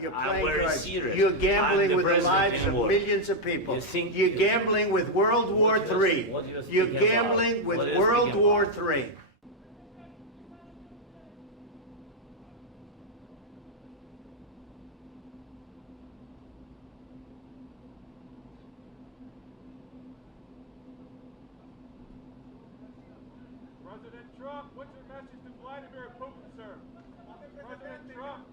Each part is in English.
You're I'm playing very cards. serious. You're I'm gambling the with the president lives in of war. millions of people. You think- You're gambling with World War What III. you're You're speaking gambling about? with What you're World speaking War about? III. President Trump, what's your message to Vladimir Putin, sir? President Trump,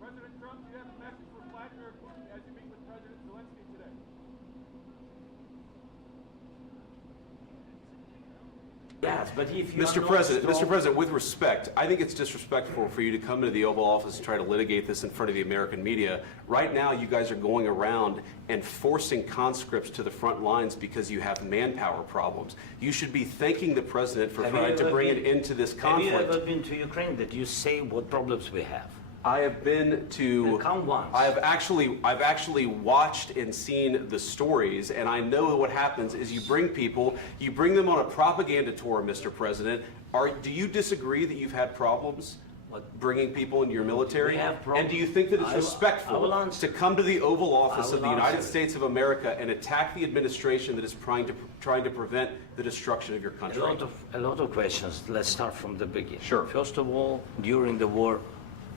President Trump, do you have a message for Vladimir Putin as you meet with President Zelensky today? Yes, but if you Mr. President, with respect, I think it's disrespectful for you to come into the Oval Office and try to litigate this in front of the American media. Right now, you guys are going around and forcing conscripts to the front lines because you have manpower problems. You should be thanking the President for trying to bring an end to this conflict. Have you ever been to Ukraine that you say what problems we have? I have been to. Come once. I've actually watched and seen the stories, and I know what happens is you bring them on a propaganda tour, Mr. President. Do you disagree that you've had problems bringing people into your military? We have problems. And do you think that it's respectful to come to the Oval Office of the United States of America and attack the administration that is trying to prevent the destruction of your country? A lot of questions. Let's start from the beginning. Sure. First of all, during the war,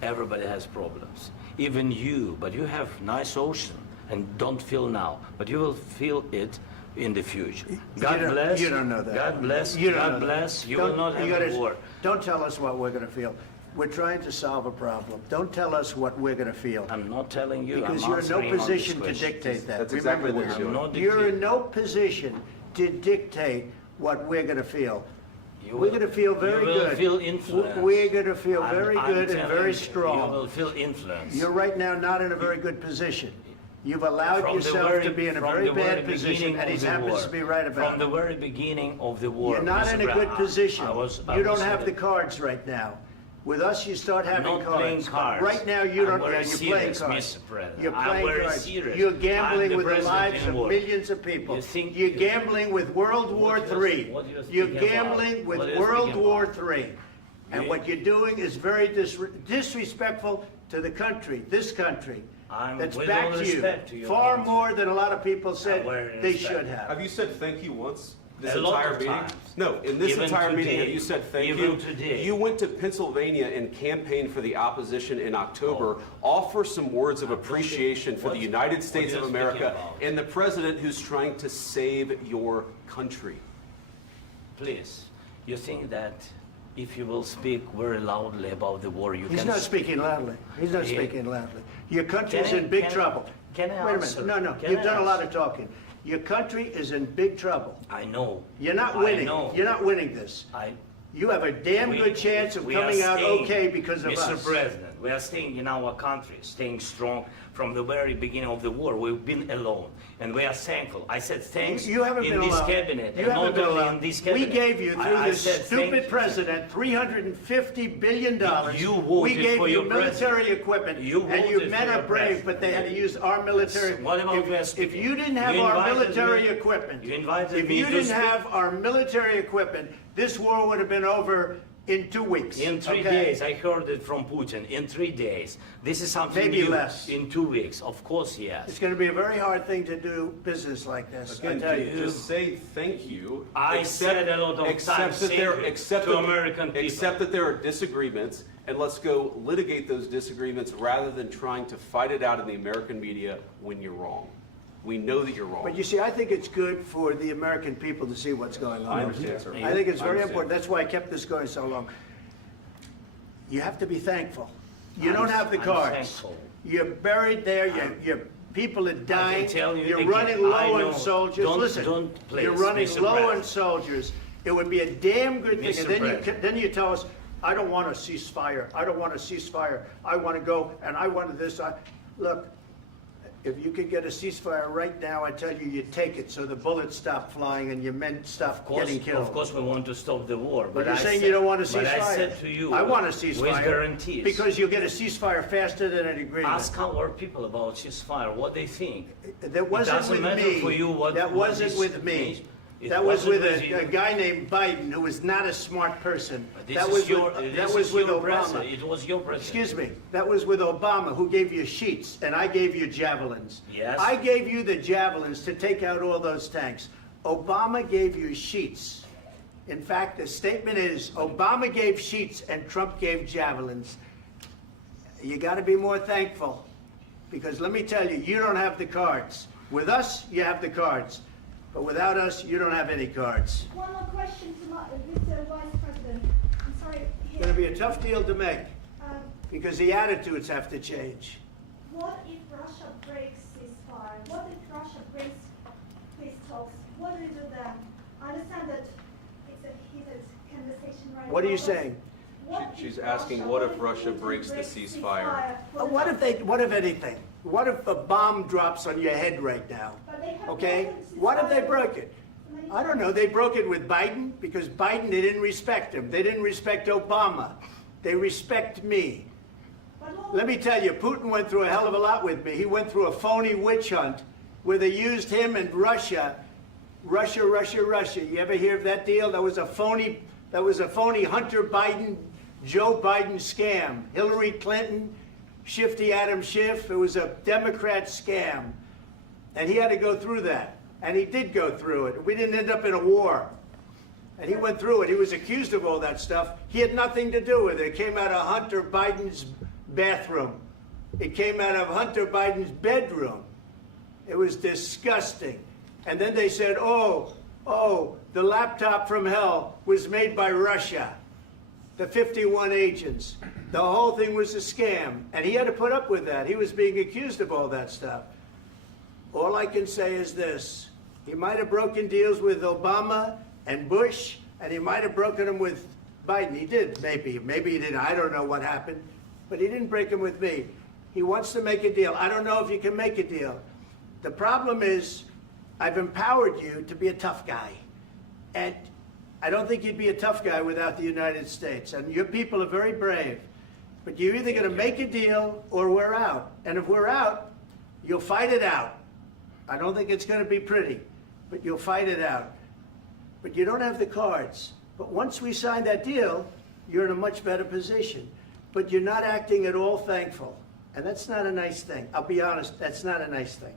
everybody has problems. Even you, but you have nice ocean and don't feel now, but you will feel it in the future. God bless. You don't know that. God bless. You don't God know bless. that. You will not have a war. Don't tell us what we're going to feel. We're trying to solve a problem. Don't tell us what we're going to feel. I'm not telling you. Because I'm you're in no answering on position this to question. dictate that. That's Remember exactly what this. you're doing. I'm not You're in dictating. no position to dictate what we're going to feel. You We're will- going to feel very you will good. feel influenced. We're going to feel very I'm good and telling very you, strong. You will feel influence. You're right now not in a very good position. You've allowed From the yourself very- to be in a from very the very bad position, beginning and he of the happens war. to be right about From the it. very beginning of the war. You're not Mr. in a good Brown, position. I You don't was have the cards right now. With us, you start having not cards. playing But cards. right now, you I'm don't. very You're playing serious, cards. Mr. President. You're I'm playing very cards. serious. You're I'm gambling the with the president lives in of war. millions of people. You think- You're gambling with World War III. what you're You're speaking gambling about? with What you're World speaking War about? III. And You- what you're doing is very disrespectful to the country, this country. I'm That's with back all to you. respect to your Far country. more than a lot of people said very they respect. should have. Have you said thank you once? This A lot entire of meeting? times. No, in this Even entire meeting, have today. you said thank Even you? today. You went to Pennsylvania and campaigned for the opposition in October. Offer some words of appreciation for the United States what of you're America speaking about. and the president who's trying to save your country. Please, you think that if you will speak very loudly about the war, you He's can not speaking loudly. He's not Yeah. speaking loudly. Your country is Can I- in big can I- trouble. can I Wait a answer? minute. No, Can you've I done a lot answer? of talking. Your country is in big trouble. I know. You're not I winning. know. You're not winning this. You have a damn good chance of we are coming out staying, okay because of Mr. us. President, we are staying in our country, staying strong from the very beginning of the war. We've been alone, and we are thankful. I said thanks You haven't in been this alone. cabinet, You and haven't not been only alone. in this We cabinet. gave you, through I this said thank stupid you. president, $350 billion. You We voted gave for you your military president. equipment, You and you voted men for are your brave, president. but they had to use our military. What about you If speaking? you didn't have You our invited military me- equipment, you invited if me you to didn't speak. have our military equipment, this war would have been over in 2 weeks. In 3 okay? days, I heard it from Putin. In 3 days, this is something Maybe new. less. In 2 weeks, of course, yes. It's going to be a very hard thing to do business like this. I Again, tell you. just say thank you. I said a lot of except times that thank there, you except to that- American people. Except that there are disagreements, and let's go litigate those disagreements rather than trying to fight it out in the American media when you're wrong. We know that you're wrong. But you see, I think it's good for the American people to see what's going on. I understand, sir. I think it's I very understand. important. That's why I kept this going so long. You have to be thankful. You I'm- don't have the I'm cards. thankful. You're buried there. Your people are dying. tell you You're again, running I low know. on soldiers. Don't- Listen, don't please, you're running Mr. low on President. soldiers. It would be a damn good thing. Mr. And then President. then you tell us, I don't want a ceasefire. I don't want a ceasefire. I want to go and I want this. Look. If you could get a ceasefire right now, I tell you, you'd take it so the bullets stop flying and your men stop getting killed. Of course, we want to stop the war. But you're I saying said- you don't want a ceasefire. But I said to you, I want a ceasefire. with guarantees. Because you'll get a ceasefire faster than an agreement. Ask our people about ceasefire, what they think. That wasn't doesn't with matter me. for you what- That what wasn't this with me. means. It That was wasn't with you. a guy named Biden who was not a smart person. This That is was your, with, this that was is with your Obama. president. It was your president. Excuse me. That was with Obama, who gave you sheets, and I gave you javelins. Yes. I gave you the javelins to take out all those tanks. Obama gave you sheets. In fact, the statement is Obama gave sheets and Trump gave javelins. You got to be more thankful, because let me tell you, you don't have the cards. With us, you have the cards. But without us, you don't have any cards. One more question to Mr. Vice President. I'm sorry. It's going to be a tough deal to make, Um, because the attitudes have to change. what if Russia breaks ceasefire? What if Russia breaks peace talks? What do you do then? I understand that it's a heated conversation right now. What are you but saying? what She's if asking, what if Russia breaks the ceasefire? What if anything? What if a bomb drops on your head right now? But they have Okay? broken ceasefire What if they broke it? many I don't know. They broke it with Biden, because Biden, they didn't respect him. They didn't respect Obama. They respect me. But what- Let me tell you, Putin went through a hell of a lot with me. He went through a phony witch hunt where they used him and Russia. Russia. You ever hear of that deal? That was a phony Hunter Biden, Joe Biden scam. Hillary Clinton, Shifty Adam Schiff. It was a Democrat scam. And he had to go through that. And he did go through it. We didn't end up in a war. And he went through it. He was accused of all that stuff. He had nothing to do with it. It came out of Hunter Biden's bathroom. It came out of Hunter Biden's bedroom. It was disgusting. And then they said, oh, the laptop from hell was made by Russia. The 51 agents. The whole thing was a scam. And he had to put up with that. He was being accused of all that stuff. All I can say is this. He might have broken deals with Obama and Bush, and he might have broken them with Biden. He did, maybe. Maybe he didn't. I don't know what happened. But he didn't break them with me. He wants to make a deal. I don't know if you can make a deal. The problem is, I've empowered you to be a tough guy. And I don't think you'd be a tough guy without the United States. And your people are very brave. But you're either going to make a deal or we're out. And if we're out, you'll fight it out. I don't think it's going to be pretty, but you'll fight it out. But you don't have the cards. But once we sign that deal, you're in a much better position. But you're not acting at all thankful. And that's not a nice thing. I'll be honest, that's not a nice thing.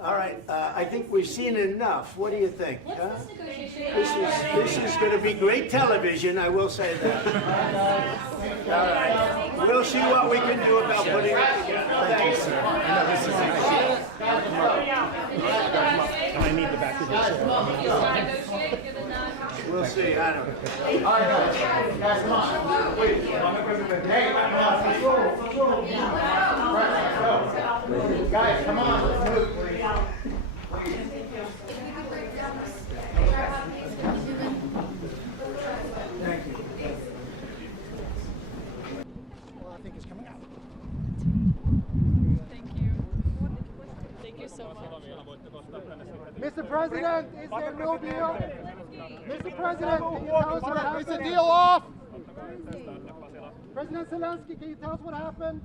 All right, I think we've seen enough. What do you think? Huh? What's this negotiation? This is going to be great television, I will say that. All right. We'll see what we can do about putting it together. Thank you, sir. I need the back of this. We'll see. I don't know. Guys, come on, let's move. Well, I think it's coming out. Thank you. Thank you so much. Mr. President, is there no deal? Mr. President, can you tell us what happened? Is the deal off? President Zelensky, can you tell us what happened?